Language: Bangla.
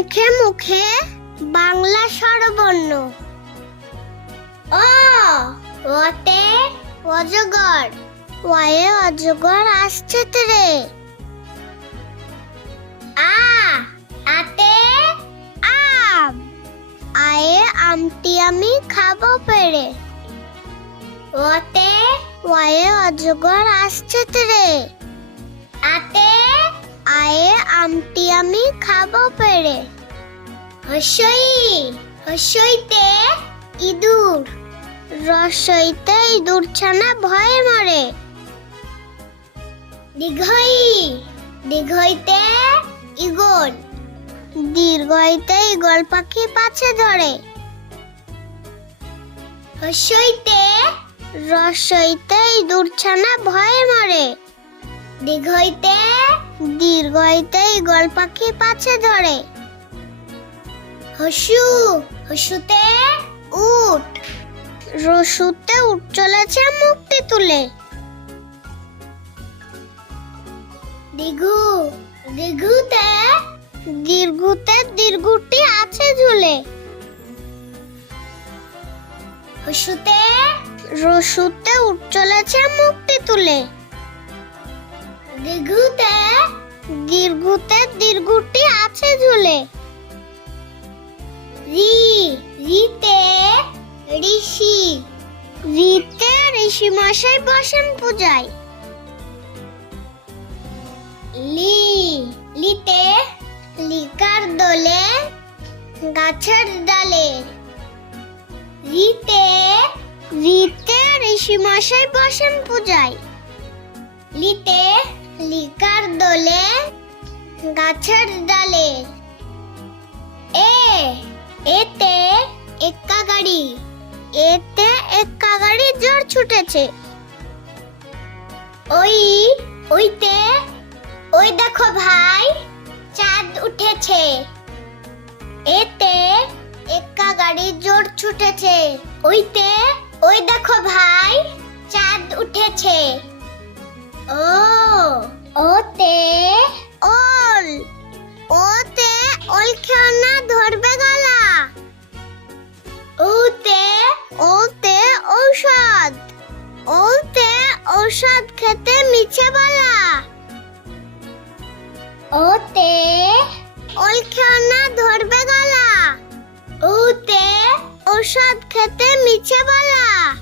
মুখে মুখে বাংলা স্বরবর্ণ। অ, ওতে অজগর, ওয়ে অজগর আসছে রে। আ, আতে আম, আয়ে আমটি আমি খাবো পেরে। ওতে ওয়ে অজগর আসছে রে। আতে আয়ে আমটি আমি খাবো পেরে। হসই, হসইতে ইঁদুর, রসইতে ইঁদুর ছানা ভয়ে মরে। দীর্ঘই, দীর্ঘইতে ঈগল, দীর্ঘইতে ঈগল পাখি পাছে ধরে। হসইতে রসইতে ইঁদুর ছানা ভয়ে মরে। দীর্ঘইতে দীর্ঘইতে ঈগল পাখি পাছে ধরে। হসু, হসুতে উট, রসুতে উট চলেছে মুক্তি তুলে। দীর্ঘু, দীর্ঘুতে দীর্ঘুতে দীর্ঘুটি আছে ঝুলে। হসুতে রসুতে উট চলেছে মুক্তি তুলে। দীর্ঘুতে দীর্ঘুতে দীর্ঘুটি আছে ঝুলে। রি, রিতে ঋষি, রিতে ঋষি মশাই বসেন পূজায়। লি, লিতে লিকার দোলে গাছের ডালে। রিতে রিতে ঋষি মশাই বসেন পূজায়। লিতে লিকার দোলে গাছের ডালে। এ, এতে এক্কা গাড়ি, এতে এক্কা গাড়ি জোর ছুটেছে। ওই, ওইতে ওই দেখো ভাই চাঁদ উঠেছে। এতে এক্কা গাড়ি জোর ছুটেছে। ওইতে ওই দেখো ভাই চাঁদ উঠেছে। ও, ওতে ওল, ওতে ওল খেলনা ধরবে গলা। ওতে ওতে ঔষধ, ওতে ঔষধ খেতে মিছে বলা। ওতে ওল খেলনা ধরবে গলা। ওতে ঔষধ খেতে মিছে বলা।